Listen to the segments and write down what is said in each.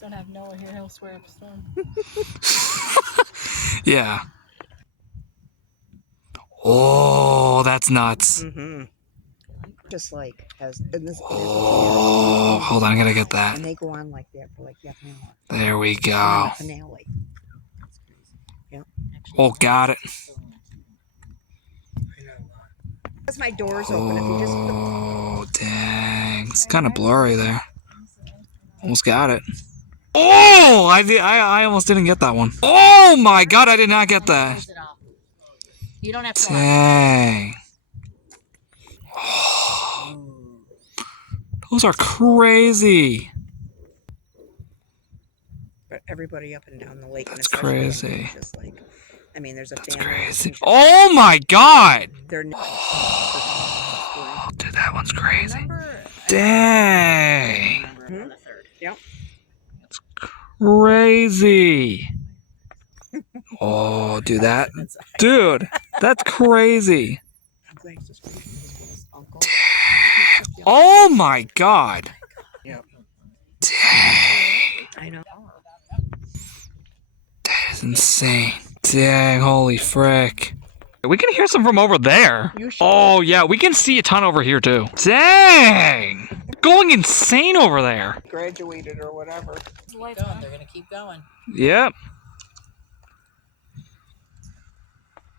just don't have Noah here. He'll swear up a storm. Yeah. Oh, that's nuts. Mm-hmm. Just like has in this. Oh, hold on, I gotta get that. And they go on like that for like half an hour. There we And go. then the finale. Yeah. Oh, got it. Because my door's open. If you just put. Oh, dang. It's kind of blurry there. Almost got it. Oh, I almost didn't get that one. Oh my God, I did not get that. You don't have to. Dang. Oh, those are crazy. But everybody up and down the lake. That's crazy. Just like, I mean, there's a That's family. crazy. Oh my God. They're not. Oh, dude, that one's crazy. Dang. Hmm? Yep. That's crazy. Oh, dude, that's crazy. Oh my God. Yep. Dang. I know. That is insane. Dang, holy frick. We can hear some from over there. Oh, yeah, we can see a ton over here, too. Dang. Going insane over there. Graduated or whatever. They're going to keep going. Yep.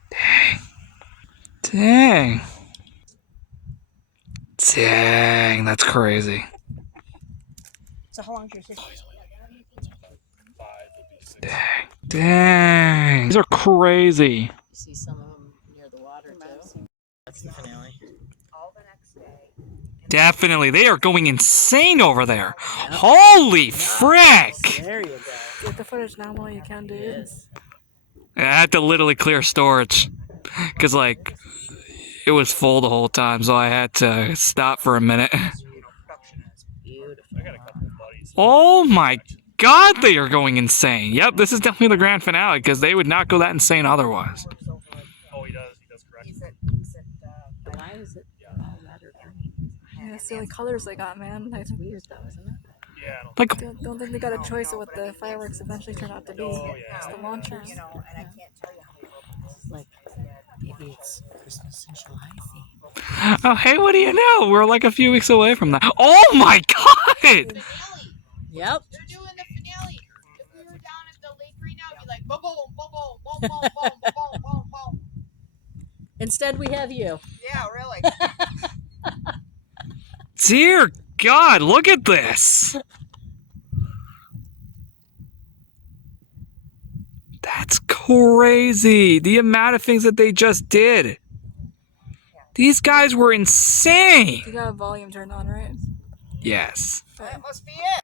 Dang. Dang. Dang, that's crazy. So how long is your sister? Dang. Dang. These are crazy. You see some of them near the water, too. That's the finale. All the next day. Definitely. They are going insane over there. Holy frick. There you go. Get the footage now while you can, dude. Yes. I had to literally clear storage. Because, like, it was full the whole time, so I had to stop for a minute. Beautiful. Oh my God, they are going insane. Yep, this is definitely the grand finale, because they would not go that insane otherwise. Oh, he does correct. Why is it red or green? Yeah, it's the only colors they got, man. It's weird, though, isn't it? Yeah, I don't Like, Don't think they got a choice of what the fireworks eventually turn out to be. Oh, yeah. It's the launchers. You know, and I can't tell you how many It's like, maybe it's Christmas in July theme. oh, hey, what do you know? We're like a few weeks away from that. Oh my God! Yep. They're doing the finale. If we were down at the lake right now, it'd be like boom, boom, boom, boom, boom, boom, boom, boom, boom, boom. Instead, we have you. Yeah, really. Dear God, look at this! That's crazy. The amount of things that they just did. These guys were insane. You got a volume turned on, right? Yes. That must be it.